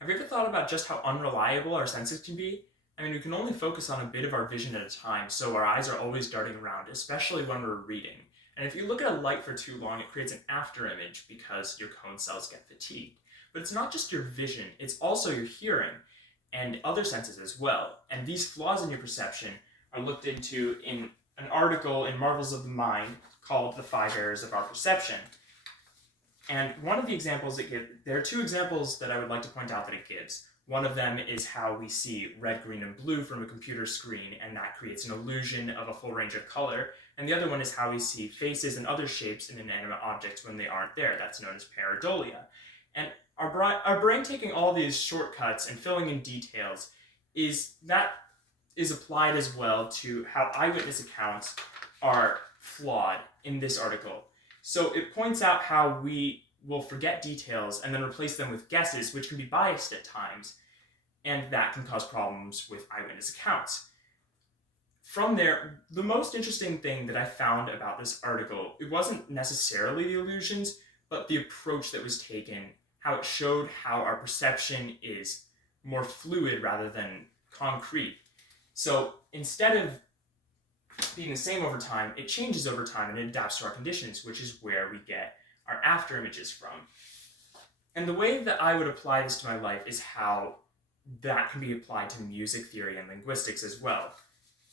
Have you ever thought about just how unreliable our senses can be? I mean, we can only focus on a bit of our vision at a time, so our eyes are always darting around, especially when we're reading. And if you look at a light for too long, it creates an afterimage because your cone cells get fatigued. But it's not just your vision, it's also your hearing and other senses as well. And these flaws in your perception are looked into in an article in Marvels of the Mind called The Five Errors of Our Perception. And one of the examples there are two examples that I would like to point out that it gives. One of them is how we see red, green, and blue from a computer screen, and that creates an illusion of a full range of color. And the other one is how we see faces and other shapes in inanimate objects when they aren't there. That's known as pareidolia. And our brain taking all these shortcuts and filling in details is applied as well to how eyewitness accounts are flawed in this article. So it points out how we will forget details and then replace them with guesses, which can be biased at times, and that can cause problems with eyewitness accounts. From there, the most interesting thing that I found about this article, it wasn't necessarily the illusions, but the approach that was taken, how it showed how our perception is more fluid rather than concrete. So instead of being the same over time, it changes over time and it adapts to our conditions, which is where we get our after images from. And the way that I would apply this to my life is how that can be applied to music theory and linguistics as well.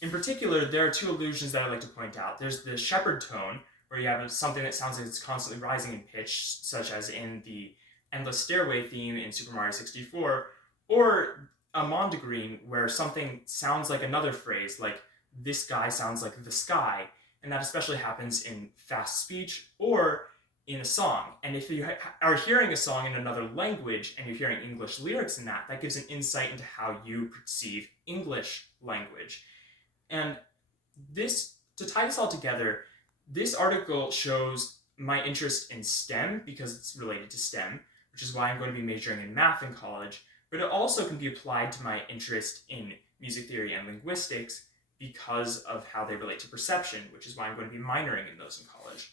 In particular, there are two illusions that I like to point out. There's the shepherd tone, where you have something that sounds like it's constantly rising in pitch, such as in the Endless Stairway theme in Super Mario 64, or a mondegreen, where something sounds like another phrase, like this guy sounds like the sky, and that especially happens in fast speech or in a song. And if you are hearing a song in another language and you're hearing English lyrics in that, that gives an insight into how you perceive English language. And to tie this all together, this article shows my interest in STEM because it's related to STEM, which is why I'm going to be majoring in math in college, but it also can be applied to my interest in music theory and linguistics because of how they relate to perception, which is why I'm going to be minoring in those in college.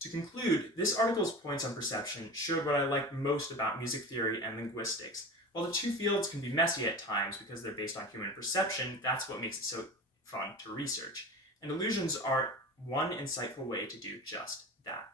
To conclude, this article's points on perception showed what I like most about music theory and linguistics. While the two fields can be messy at times because they're based on human perception, that's what makes it so fun to research. And illusions are one insightful way to do just that.